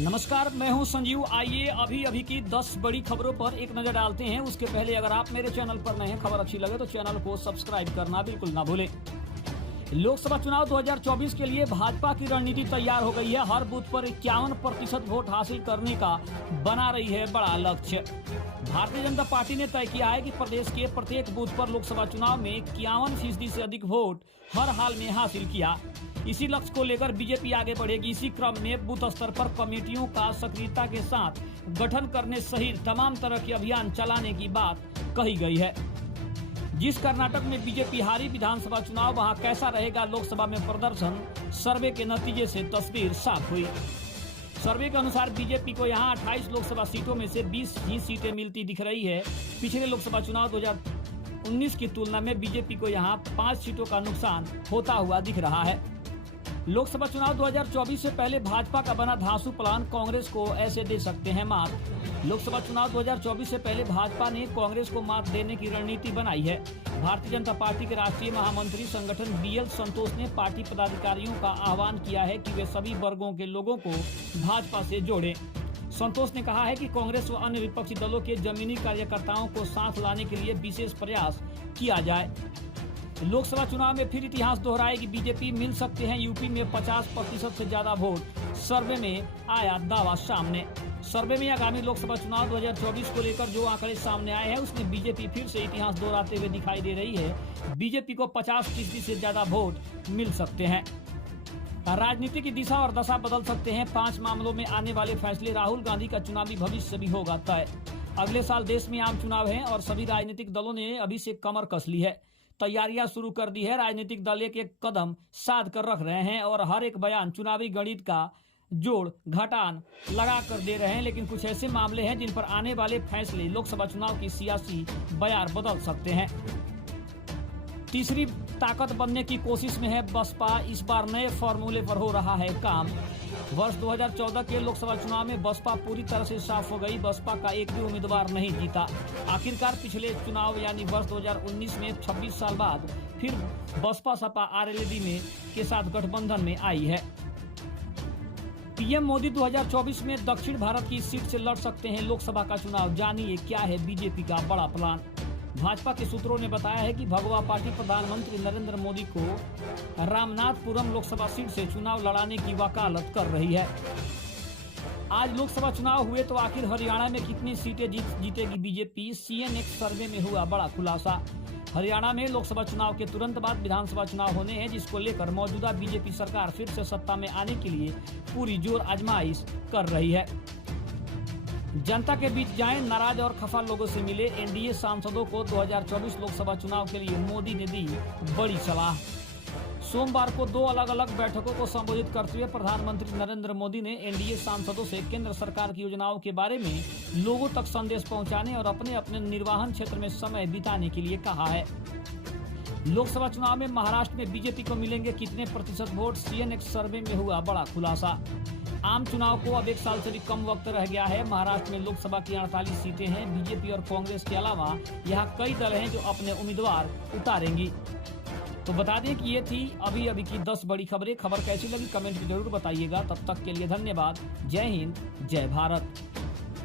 नमस्कार, मैं हूं संजीव। आइए अभी की 10 बड़ी खबरों पर एक नजर डालते हैं। उसके पहले अगर आप मेरे चैनल पर नए हैं, खबर अच्छी लगे तो चैनल को सब्सक्राइब करना बिल्कुल ना भूलें। लोकसभा चुनाव 2024 के लिए भाजपा की रणनीति तैयार हो गई है। हर बूथ पर 51% वोट हासिल करने का बना रही है बड़ा लक्ष्य। भारतीय जनता पार्टी ने तय किया है कि प्रदेश के प्रत्येक बूथ पर लोकसभा चुनाव में 51% से अधिक वोट हर हाल में हासिल किया। इसी लक्ष्य को लेकर बीजेपी आगे बढ़ेगी। इसी क्रम में बूथ स्तर पर कमेटियों का सक्रियता के साथ गठन करने सहित तमाम तरह के अभियान चलाने की बात कही गई है। जिस कर्नाटक में बीजेपी हारी विधानसभा चुनाव, वहां कैसा रहेगा लोकसभा में प्रदर्शन, सर्वे के नतीजे से तस्वीर साफ हुई। सर्वे के अनुसार बीजेपी को यहां 28 लोकसभा सीटों में से 20 ही सीटें मिलती दिख रही है। पिछले लोकसभा चुनाव 2019 की तुलना में बीजेपी को यहां 5 सीटों का नुकसान होता हुआ दिख रहा है। लोकसभा चुनाव 2024 से पहले भाजपा का बना धांसू प्लान कांग्रेस को ऐसे दे सकते हैं मात। लोकसभा चुनाव 2024 से पहले भाजपा ने कांग्रेस को मात देने की रणनीति बनाई है। भारतीय जनता पार्टी के राष्ट्रीय महामंत्री संगठन BL संतोष ने पार्टी पदाधिकारियों का आह्वान किया है कि वे सभी वर्गों के लोगों को भाजपा से जोड़ें। संतोष ने कहा है कि कांग्रेस व अन्य विपक्षी दलों के जमीनी कार्यकर्ताओं को साथ लाने के लिए विशेष प्रयास किया जाए। लोकसभा चुनाव में फिर इतिहास दोहराएगी बीजेपी। मिल सकते हैं यूपी में 50% से ज्यादा वोट, सर्वे में आया दावा सामने। सर्वे में आगामी लोकसभा चुनाव 2024 को लेकर जो आंकड़े सामने आए हैं, उसमें बीजेपी फिर से इतिहास दोहराते हुए दिखाई दे रही है। बीजेपी को 50% से ज्यादा वोट मिल सकते हैं। राजनीति की दिशा और दशा बदल सकते हैं। 5 मामलों में आने वाले फैसले। राहुल गांधी का चुनावी भविष्य भी होगा तय। अगले साल देश में आम चुनाव है और सभी राजनीतिक दलों ने अभी से कमर कस ली है, तैयारियां शुरू कर दी है। राजनीतिक दल एक एक कदम साध कर रख रहे हैं और हर एक बयान चुनावी गणित का जोड़ घटान लगा कर दे रहे हैं। लेकिन कुछ ऐसे मामले हैं जिन पर आने वाले फैसले लोकसभा चुनाव की सियासी बयार बदल सकते हैं। तीसरी ताकत बनने की कोशिश में है बसपा। इस बार नए फॉर्मूले पर हो रहा है काम। वर्ष 2014 के लोकसभा चुनाव में बसपा पूरी तरह से साफ हो गई। बसपा का एक भी उम्मीदवार नहीं जीता। आखिरकार पिछले चुनाव यानी वर्ष 2019 में 26 साल बाद फिर बसपा सपा RLD में के साथ गठबंधन में आई है। पीएम मोदी 2024 में दक्षिण भारत की सीट से लड़ सकते हैं लोकसभा का चुनाव। जानिए क्या है बीजेपी का बड़ा प्लान। भाजपा के सूत्रों ने बताया है कि भगवा पार्टी प्रधानमंत्री नरेंद्र मोदी को रामनाथपुरम लोकसभा सीट से चुनाव लड़ाने की वकालत कर रही है। आज लोकसभा चुनाव हुए तो आखिर हरियाणा में कितनी सीटें जीतेगी बीजेपी। CNX सर्वे में हुआ बड़ा खुलासा। हरियाणा में लोकसभा चुनाव के तुरंत बाद विधानसभा चुनाव होने हैं, जिसको लेकर मौजूदा बीजेपी सरकार फिर से सत्ता में आने के लिए पूरी जोर आजमाइश कर रही है। जनता के बीच जाएं, नाराज और खफा लोगों से मिले। NDA सांसदों को 2024 लोकसभा चुनाव के लिए मोदी ने दी बड़ी सलाह। सोमवार को 2 अलग अलग बैठकों को संबोधित करते हुए प्रधानमंत्री नरेंद्र मोदी ने NDA सांसदों से केंद्र सरकार की योजनाओं के बारे में लोगों तक संदेश पहुंचाने और अपने अपने निर्वाहन क्षेत्र में समय बिताने के लिए कहा है। लोकसभा चुनाव में महाराष्ट्र में बीजेपी को मिलेंगे कितने प्रतिशत वोट। CNX सर्वे में हुआ बड़ा खुलासा। आम चुनाव को अब 1 साल से भी कम वक्त रह गया है। महाराष्ट्र में लोकसभा की 48 सीटें हैं। बीजेपी और कांग्रेस के अलावा यहाँ कई दल हैं जो अपने उम्मीदवार उतारेंगी। तो बता दें कि ये थी अभी की 10 बड़ी खबरें। खबर कैसी लगी कमेंट में जरूर बताइएगा। तब तक के लिए धन्यवाद। जय हिंद, जय भारत।